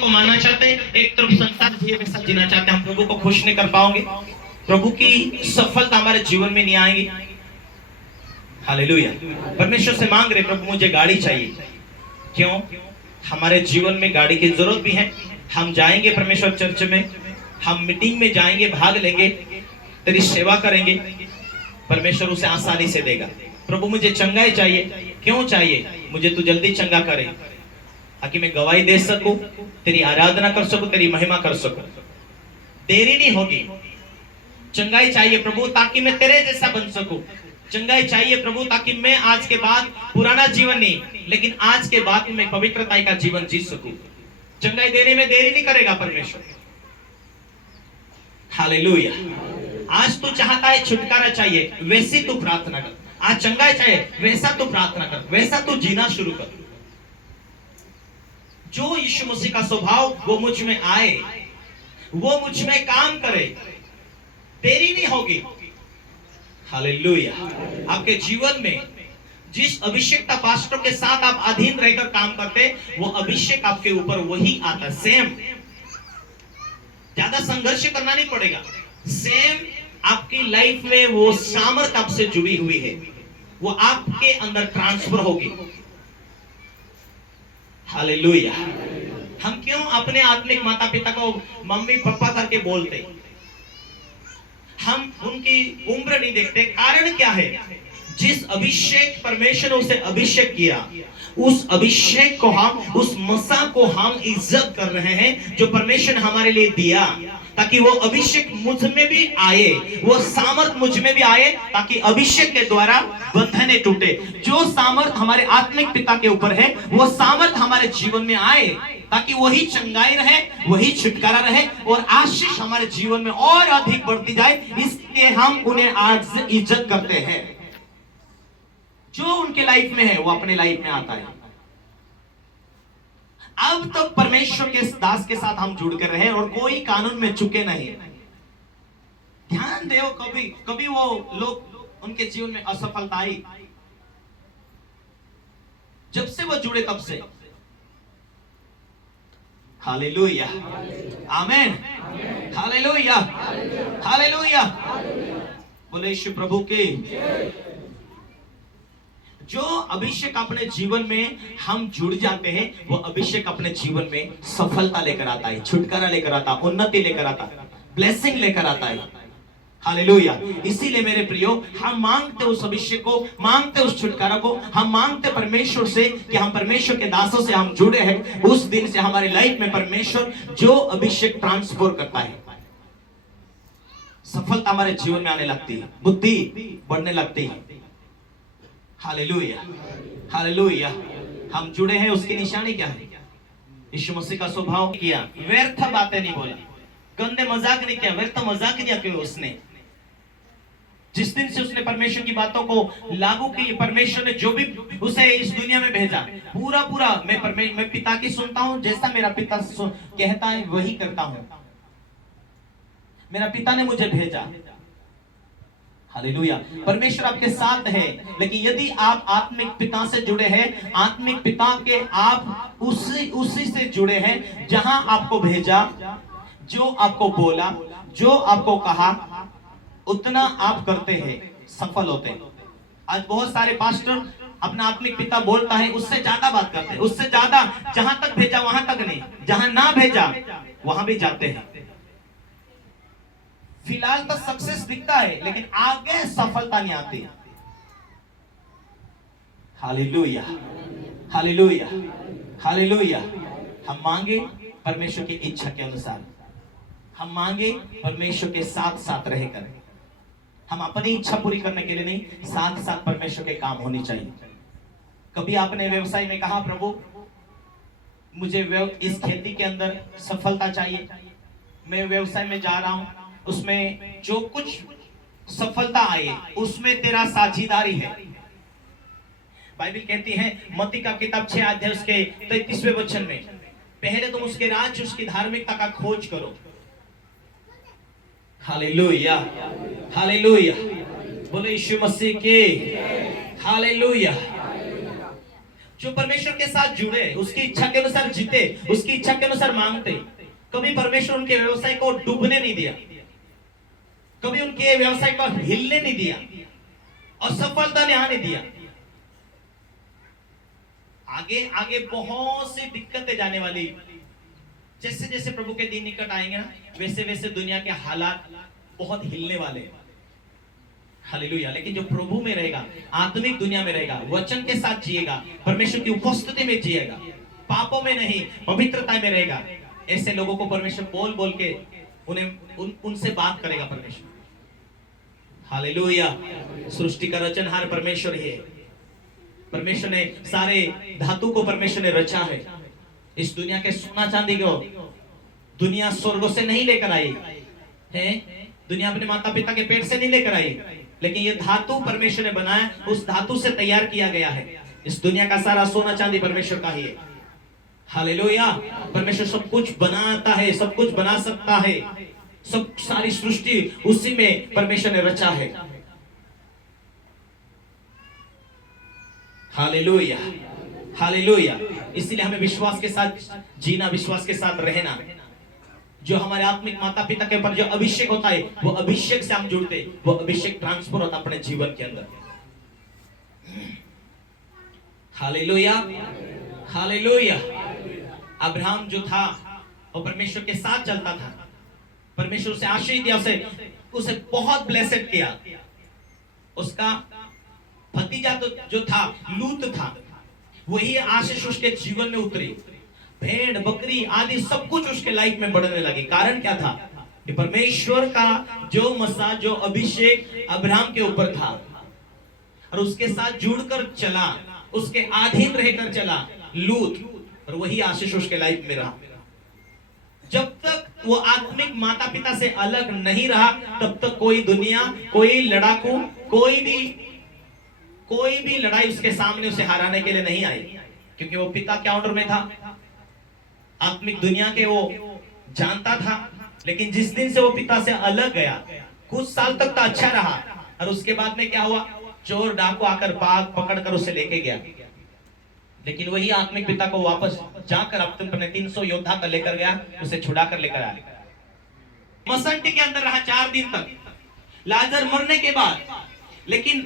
को मानना चाहते हैं, एक तरफ संसार भी वैसा जीना चाहते हैं, हम प्रभु को खुश नहीं कर पाओगे, प्रभु की सफलता हमारे जीवन में नहीं आएगी। हालेलुया। परमेश्वर से मांग रहे, प्रभु मुझे गाड़ी चाहिए। क्यों? हमारे जीवन में गाड़ी की जरूरत भी है। हम जाएंगे परमेश्वर चर्च में, हम मीटिंग में जाएंगे, भाग लेंगे, तेरी सेवा करेंगे, परमेश्वर उसे आसानी से देगा। प्रभु मुझे चंगाई चाहिए। क्यों चाहिए? मुझे तू जल्दी चंगा करे ताकि मैं गवाही दे सकूं, तेरी आराधना कर सकूं, तेरी महिमा कर सकूं, देरी नहीं होगी। चंगाई चाहिए प्रभु ताकि मैं तेरे जैसा बन सकूं। चंगाई चाहिए प्रभु ताकि मैं आज के बाद पुराना जीवन नहीं, लेकिन आज के बाद मैं पवित्रता का जीवन जी सकूं। चंगाई देने में देरी नहीं करेगा परमेश्वर। हालेलुया। आज तू चाहता है छुटकारा चाहिए, वैसी तू प्रार्थना कर। आज चंगाई चाहिए, वैसा तू प्रार्थना कर, वैसा तू जीना शुरू कर। जो यीशु मसीह का स्वभाव वो मुझ में आए, वो मुझ में काम करे, देरी नहीं होगी। हालेलुया। आपके जीवन में जिस अभिषेकता पास्टर के साथ आप अधीन रहकर काम करते, वो अभिषेक आपके ऊपर वही आता, सेम। ज्यादा संघर्ष करना नहीं पड़ेगा, सेम आपकी लाइफ में वो सामर्थ आपसे जुड़ी हुई है, वो आपके अंदर ट्रांसफर होगी। हालेलुया। हम क्यों अपने आत्मिक माता पिता को मम्मी पापा करके बोलते? हम उनकी उम्र नहीं देखते। कारण क्या है? जिस अभिषेक परमेश्वर ने उसे अभिषेक किया, उस अभिषेक को हम, उस मसा को हम इज्जत कर रहे हैं जो परमेश्वर ने हमारे लिए दिया, ताकि वो अभिषेक मुझ में भी आए, वो सामर्थ मुझ में भी आए, ताकि अभिषेक के द्वारा बंधने टूटे। जो सामर्थ हमारे आत्मिक पिता के ऊपर है, वो सामर्थ हमारे जीवन में आए, ताकि वही चंगाई रहे, वही छुटकारा रहे और आशीष हमारे जीवन में और अधिक बढ़ती जाए। इसलिए हम उन्हें आज से इज्जत करते हैं। जो उनके लाइफ में है वो अपने लाइफ में आता है। अब तक तो परमेश्वर के दास के साथ हम जुड़ कर रहे और कोई कानून में चुके नहीं। ध्यान दो, कभी कभी वो लोग, उनके जीवन में असफलता आई, जब से वो जुड़े तब से। हालेलुया, आमेन, हालेलुया, हालेलुया। बोले यीशु प्रभु के। जो अभिषेक अपने जीवन में हम जुड़ जाते हैं, वो अभिषेक अपने जीवन में सफलता लेकर आता है, छुटकारा लेकर आता है, उन्नति लेकर आता है, ब्लेसिंग लेकर आता है। हालेलुया। इसीलिए मेरे प्रियो, हम मांगते उस अभिषेक को, मांगते उस छुटकारा को, हम मांगते परमेश्वर से कि हम परमेश्वर के दासों से हम जुड़े हैं। उस दिन से हमारी लाइफ में परमेश्वर जो अभिषेक ट्रांसफर करता है, सफलता हमारे जीवन में आने लगती है, बुद्धि बढ़ने लगती है। Hallelujah, hallelujah. हम जुड़े हैं, उसकी निशानी क्या है? यीशु मसीह का स्वभाव किया, व्यर्थ बातें नहीं बोला, गंदे मजाक नहीं किया, व्यर्थ मजाक नहीं किया उसने। जिस दिन से उसने परमेश्वर की बातों को लागू की, परमेश्वर ने जो भी उसे इस दुनिया में भेजा, पूरा पूरा मैं पिता की सुनता हूं, जैसा मेरा पिता कहता है वही करता हूं। मेरा पिता ने मुझे भेजा। हालेलुया। परमेश्वर आपके साथ है, लेकिन यदि आप आत्मिक पिता से जुड़े हैं, आत्मिक पिता के आप उसी से जुड़े हैं, जहां आपको भेजा, जो आपको बोला, जो आपको कहा, उतना आप करते हैं, सफल होते हैं। आज बहुत सारे पास्टर अपना आत्मिक पिता बोलता है, उससे ज्यादा बात करते हैं, उससे ज्यादा, जहां तक भेजा वहां तक नहीं, जहां ना भेजा वहां भी जाते हैं। फिलहाल तो सक्सेस दिखता है, लेकिन आगे सफलता नहीं आती। Hallelujah, hallelujah, hallelujah. हम मांगे परमेश्वर की इच्छा के अनुसार, हम मांगे परमेश्वर के साथ साथ रहकर। हम अपनी इच्छा पूरी करने के लिए नहीं, साथ साथ परमेश्वर के काम होनी चाहिए। कभी आपने व्यवसाय में कहा, प्रभु मुझे इस खेती के अंदर सफलता चाहिए, मैं व्यवसाय में जा रहा हूं, उसमें जो कुछ सफलता आए उसमें तेरा साझेदारी है। बाइबल कहती है मत्ती का किताब 6 अध्याय उसके 33वें वचन में, पहले तुम उसके राज्य, उसकी धार्मिकता का खोज करो। Hallelujah, hallelujah. बोले यीशु मसीह के। हालेलुया। जो परमेश्वर के साथ जुड़े, उसकी इच्छा के अनुसार जीते, उसकी इच्छा के अनुसार मांगते, कभी परमेश्वर उनके व्यवसाय को डूबने नहीं दिया, कभी उनके व्यवसाय को हिलने नहीं दिया, असफलता ने आने दिया। आगे आगे बहुत सी दिक्कतें जाने वाली, जैसे जैसे प्रभु के दिन निकट आएंगे ना, वैसे वैसे दुनिया के हालात बहुत हिलने वाले हैं। हालेलुया। लेकिन जो प्रभु में रहेगा, आत्मिक दुनिया में रहेगा, वचन के साथ जिएगा, परमेश्वर की उपस्थिति में जिएगा, पापों में नहीं पवित्रता में रहेगा, ऐसे लोगों को परमेश्वर बोल बोल के उनसे बात करेगा परमेश्वर। हालेलुया। सृष्टि का रचनहार परमेश्वर है। परमेश्वर ने सारे धातु को परमेश्वर ने रचा है। इस दुनिया के सोना चांदी को दुनिया स्वर्गों से नहीं लेकर आई है, दुनिया अपने माता पिता के पेट से नहीं लेकर आई, लेकिन ये धातु परमेश्वर ने बनाया, उस धातु से तैयार किया गया है। इस दुनिया का सारा सोना चांदी परमेश्वर का ही है। हालेलुया। परमेश्वर सब कुछ बनाता है, सब कुछ बना सकता है, सब सारी सृष्टि उसी में परमेश्वर ने रचा है। Hallelujah, hallelujah. इसलिए हमें विश्वास के साथ जीना, विश्वास के साथ रहना। जो हमारे आत्मिक माता पिता के ऊपर जो अभिषेक होता है, वो अभिषेक से हम जुड़ते, वो अभिषेक ट्रांसफर होता अपने जीवन के अंदर। Hallelujah, hallelujah. अब्राहम जो था वो परमेश्वर के साथ चलता था, परमेश्वर उसे आशीष दिया, उसे बहुत ब्लेसेड किया। उसका भतीजा तो जो था लूत था, वही आशीष उसके जीवन में उतरी। भेड़ बकरी आदि सब कुछ उसके लाइफ में बढ़ने लगे। कारण क्या था? कि परमेश्वर का जो मसा, जो अभिषेक अब्राहम के ऊपर था, और उसके साथ जुड़कर चला, उसके अधीन रहकर चला लूत, और वही आशीष उसके लाइफ में रहा। जब तक वो आत्मिक माता पिता से अलग नहीं रहा, तब तक कोई दुनिया, कोई लड़ाकू, कोई भी लड़ाई उसके सामने उसे हराने के लिए नहीं आई, क्योंकि वो पिता के ऑर्डर में था। आत्मिक दुनिया के वो जानता था। लेकिन जिस दिन से वो पिता से अलग गया, कुछ साल तक तो अच्छा रहा, और उसके बाद में क्या हुआ? चोर डाकू आकर बाग पकड़कर उसे लेके गया। लेकिन वही आत्मिक पिता को वापस जाकर अपने 300 योद्धा का लेकर गया, उसे छुड़ा कर लेकर आया। मसंटी के अंदर रहा 4 दिन तक, लाजर मरने के बाद। लेकिन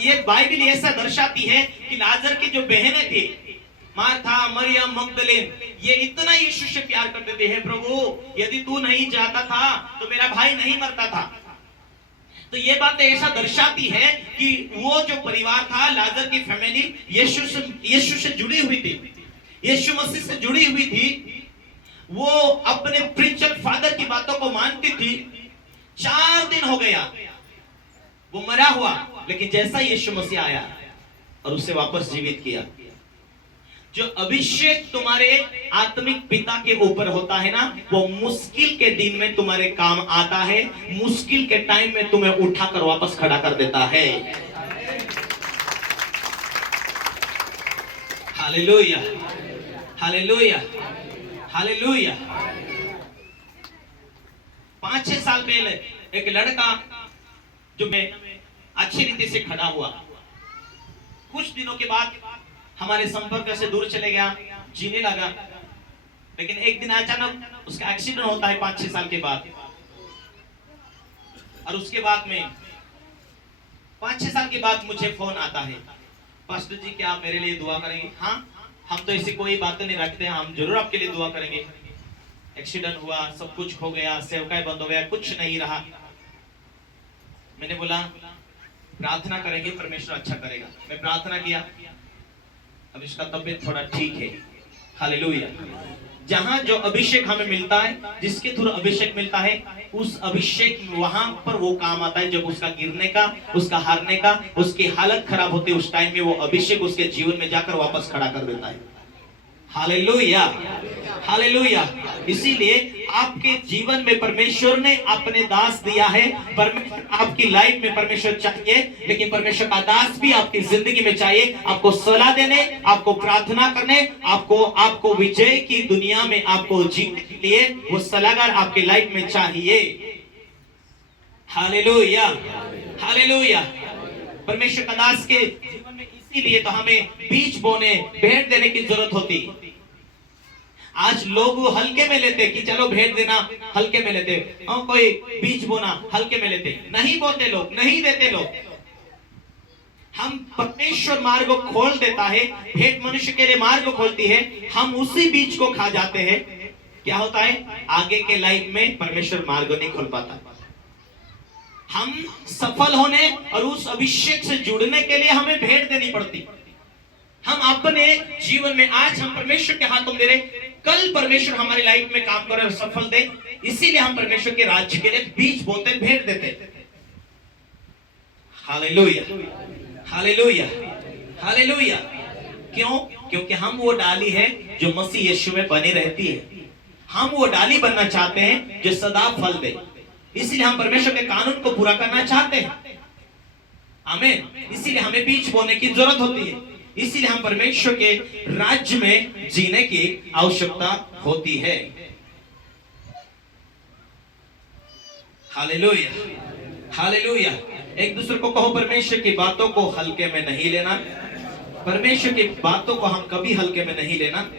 ये बाइबल ऐसा दर्शाती है कि लाजर की जो बहनें थी, मार्था, मरियम, मगदलेन, ये इतना यीशु से प्यार करते थे, हे प्रभु यदि तू नहीं जाता था तो मेरा भाई नहीं मरता था। तो ये बात ऐसा दर्शाती है कि वो जो परिवार था, लाजर की फैमिली यीशु से जुड़ी हुई थी, यीशु मसीह से जुड़ी हुई थी। वो अपने प्रिंसिपल फादर की बातों को मानती थी। 4 दिन हो गया वो मरा हुआ, लेकिन जैसा यीशु मसीह आया और उसे वापस जीवित किया। जो अभिषेक तुम्हारे आत्मिक पिता के ऊपर होता है ना, वो मुश्किल के दिन में तुम्हारे काम आता है, मुश्किल के टाइम में तुम्हें उठाकर वापस खड़ा कर देता है। Hallelujah, hallelujah, hallelujah. 5-6 साल पहले एक लड़का जो मैं अच्छी रीति से खड़ा हुआ, कुछ दिनों के बाद हमारे संपर्क से दूर चले गया, जीने लगा। लेकिन एक दिन अचानक उसका एक्सीडेंट होता है 5-6 साल के बाद। और उसके बाद में 5-6 साल के बाद मुझे फोन आता है, पास्टर जी क्या आप मेरे लिए दुआ करेंगे? हाँ, हम तो ऐसी कोई बातें नहीं रखते, हम जरूर आपके लिए दुआ करेंगे। एक्सीडेंट हुआ, सब कुछ हो गया, सेवकाई बंद हो गया, कुछ नहीं रहा। मैंने बोला प्रार्थना करेंगे, परमेश्वर अच्छा करेगा। मैं प्रार्थना किया, अब इसका तबीयत थोड़ा ठीक है। हालेलुया। जहां जो अभिषेक हमें मिलता है, जिसके थ्रू अभिषेक मिलता है, उस अभिषेक वहां पर वो काम आता है। जब उसका गिरने का, उसका हारने का, उसकी हालत खराब होती है, उस टाइम में वो अभिषेक उसके जीवन में जाकर वापस खड़ा कर देता है। Hallelujah, hallelujah. इसीलिए आपके जीवन में परमेश्वर ने अपने दास दिया है। परमेश्वर आपकी लाइफ में परमेश्वर चाहिए, लेकिन परमेश्वर का दास भी आपकी जिंदगी में चाहिए, आपको सलाह देने, आपको प्रार्थना करने, आपको विजय की दुनिया में आपको जीने के लिए वो सलाहकार आपकी लाइफ में चाहिए। Hallelujah, hallelujah. परमेश्वर का दास के जीवन में इस इसीलिए तो हमें बीज बोने, भेंट देने की जरूरत होती। आज लोग वो हल्के में लेते कि चलो भेंट देना हल्के में लेते, और कोई बीज बोना हल्के में लेते, नहीं बोते लोग, नहीं देते लोग। हम परमेश्वर मार्ग को खोल देता है, भेंट मनुष्य के लिए मार्ग को खोलती है, हम उसी बीज को खा जाते हैं। क्या होता है, आगे के लाइफ में परमेश्वर मार्ग नहीं खोल पाता। हम सफल होने और उस अभिषेक से जुड़ने के लिए हमें भेंट देनी पड़ती। हम अपने जीवन में आज हम परमेश्वर के हाथों में दे रहे, कल परमेश्वर हमारी लाइफ में काम करे और सफल दे, इसीलिए हम परमेश्वर के राज्य के लिए बीज बोते, भेंट देते। Hallelujah, hallelujah, hallelujah. क्यों? क्योंकि हम वो डाली है जो मसीह यीशु में बनी रहती है। हम वो डाली बनना चाहते हैं जो सदा फल दे, इसलिए हम परमेश्वर के कानून को पूरा करना चाहते हैं। आमीन। इसीलिए हमें बीज बोने की जरूरत होती है, इसीलिए हम परमेश्वर के राज्य में जीने की आवश्यकता होती है। Hallelujah, hallelujah. एक दूसरे को कहो, परमेश्वर की बातों को हल्के में नहीं लेना। परमेश्वर की बातों को हम कभी हल्के में नहीं लेना।